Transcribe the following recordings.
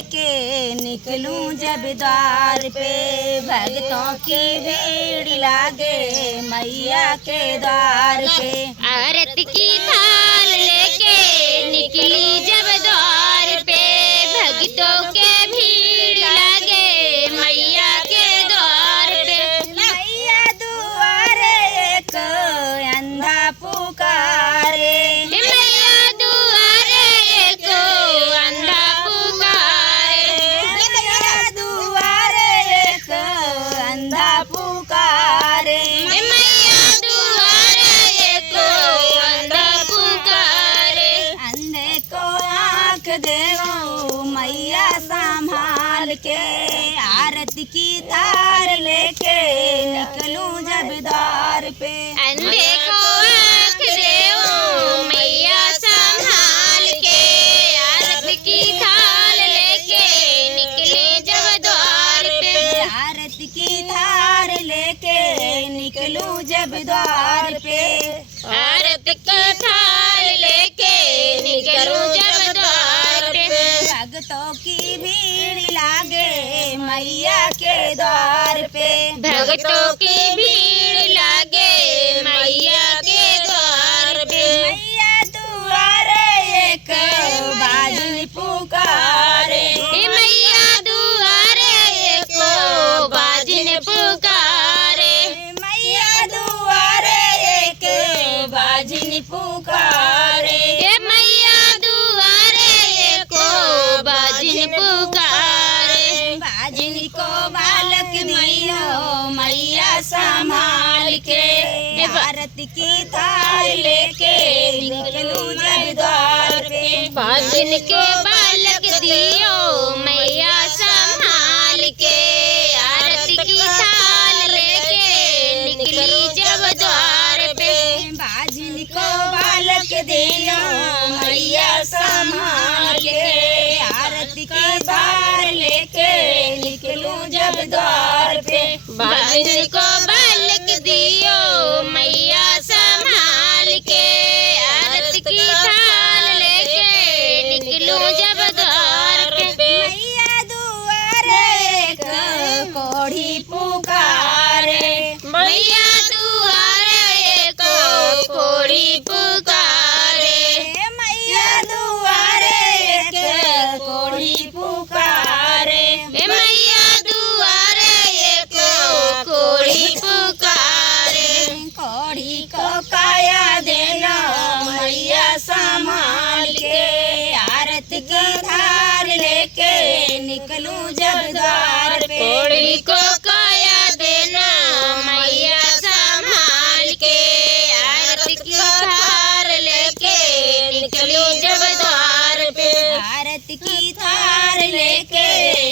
लेके निकलूं जब द्वार पे, भक्तों की भीड़ लागे मैया के द्वार पे। आरती की थाल लेके निकली जब द्वार पे, भक्तों के भीड़ लागे मैया के द्वार पे। मैया दुआरे एक अंधा पुकारे, मैया दुआरे एक अंधा पुकारे। मैया दुआरे एक अंधा पुकारे, मैया दुआरे एक अंधा पुकारे। अंधे को आँख देवो मैया संभाल के, आरती की थार लेके निकलूं जब द्वार पे। अंधे को आँख देवो मैया संभाल के, आरती की थाल लेके निकले जब द्वार पे। आरती की थार लेके निकलूं जब द्वार पे। आरती की थाल लेके निकलूं जब द्वार पे। भक्तों की भीड़ लागे मैया के द्वार पे, भक्तों की भीड़ लागे मैया के द्वार पे। मैया दुआरे एक बाजन पुकारे, मैया दुआरे एक बाजन पुकारे। मैया दुआरे एक बाजन पुकारे। मैया दुआरे एक बाजन पुकारे। बाजन को बालक दियो मैया संभाल के, आरती की थाल लेके निकलूं जब द्वार पे। बाजन के बालक दियो मैया संभाल के, आरती की थाल लेके निकली जब द्वार पे। बाजन को बालक दियो मैया संभाल के, आरती की थाल लेके निकलूं जब द्वार पे। बाजन को बालक दियो मैया संभाल के, आरती की थाल लेके निकलूं जब द्वार पे। मैया दुआरे एक कोढ़ी पुकारे, मैया दुआरे एक कोढ़ी पुकारे। मैया दुआरे एक कोढ़ी पुकारे। मैया दुआरे एक कोढ़ी पुकारे। कोढ़ी को काया देना मैया संभाल के, आरती की थार लेके निकलूं जब द्वार पे। कोढ़ी को काया देना मैया संभाल के, आरती की थार लेके निकलूं जब द्वार पे। आरती की थार लेके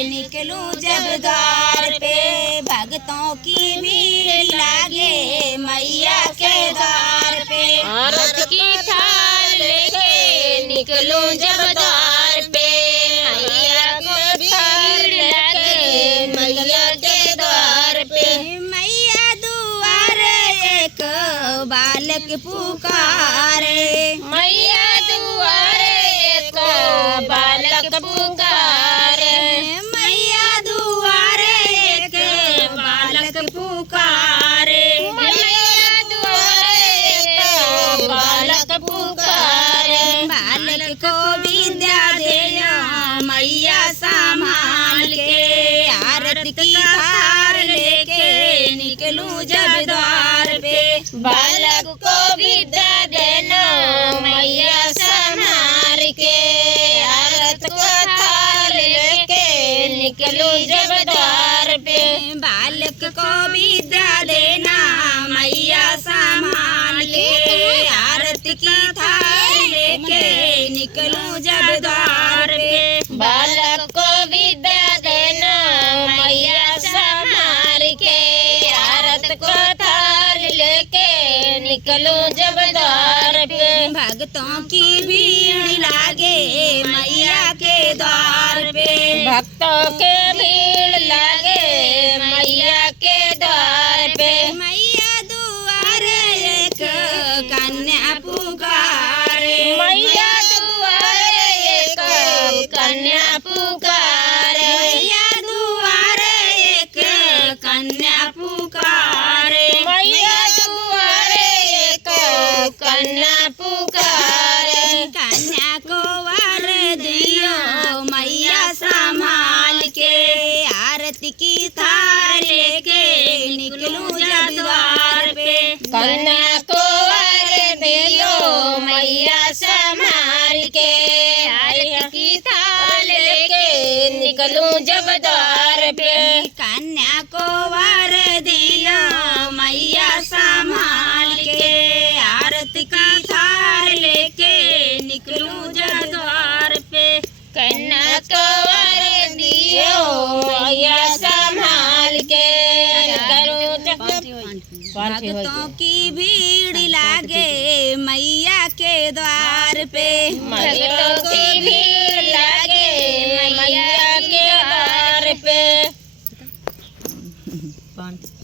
निकलूं जब द्वार पे। भक्तों की भीड़ लागे मैया के द्वार पे, आरती की थाल लेके निकलूं जब द्वार पे। मैया को भीड़ लगे मैया के द्वार पे। मैया दुआरे एक बालक पुकारे, मैया दुआरे एक बालक पुकारे। मैया दुआरे एक बालक पुकारे। मैया दुआरे एक बालक पुकारे। बालक को विद्या देना मैया संभाल के, आरती की थार लेके निकलूं जब द्वार पे। बालक को विद्या देना मैया संभाल के, आरती को थाल लेके निकलूं जब द्वार पे। बालक को विद्या देना मैया संभाल के, आरती की थाल लेके निकलूं जब द्वार पे। बालक को विद्या देना मैया संभाल के, आरती को थाल लेके निकलूं जब द्वार पे। भक्तों की भीड़ लागे मैया के द्वार पे, भक्तों के भीड़ लगे मैया के द्वार पे। मैया दुआरे एक कन्या पुकारे, मैया दुआरे एक कन्या पुकार। निकलूं जब द्वार पे। कन्या को वर दियो मैया संभाल के, आरती की थाल लेके निकलूं जब द्वार पे। कन्या को वर दियो मैया संभाल के, आरती का थाल लेके निकलूं जब द्वार पे। कन्या को वर दियो मैया संभाल के, भक्तों की भीड़ लागे मैया के द्वार पे। भक्तों की भीड़ लागे मैया के द्वार पे।